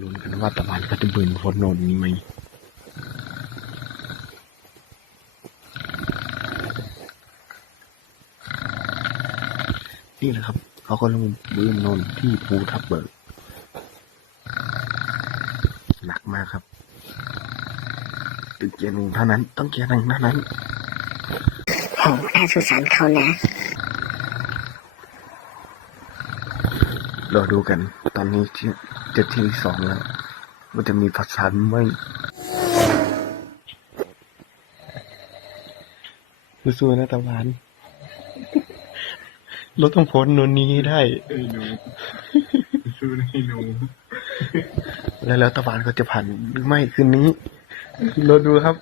ลุ้นกันว่าตะวันก็จะบืนพ้นนนนี้ไหมนี่แหละครับ เขาก็ลงบืนนนที่ภูทับเบิกหนักมากครับตึกเกียร์หนึ่งเท่านั้น ต้องเกียร์หนึ่งเท่านั้นโหน่าสงสารเขานะ ราดูกัน ตอนนี้ที่จะที่สองแล้ว มันจะมีพัสานไหมสู้ๆนะตะวันเราต้องพ้นโนนนี้ให้ได้ไอ้หนูสู้นะไอ้หนูแล้วแล้วตะวันก็จะผ่านหรือไม่คืนนี้เราดูครับ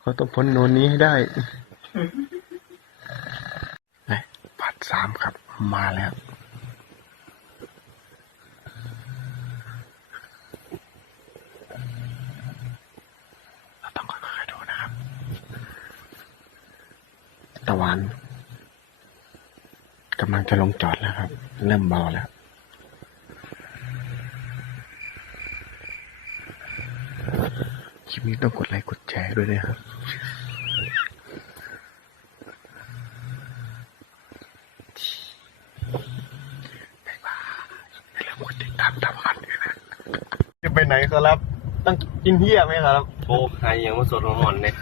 เขาต้องพ้นโนนนี้ให้ได้และผัดสามครับมาแล้ว เราต้องค่อยๆดูนะครับ ตะวันกำลังจะลงจอดแล้วครับ เริ่มเบาแล้ว คลิปนี้ต้องกดไลค์กดแชร์ด้วยนะครับ บ๊ายบายอย่าลืมกดติดตามตามกันด้วยนะจะไปไหนครับ ต้องกินเที่ยไหมครับ โอ้ใครยังมาสดร้อนๆเนี่ย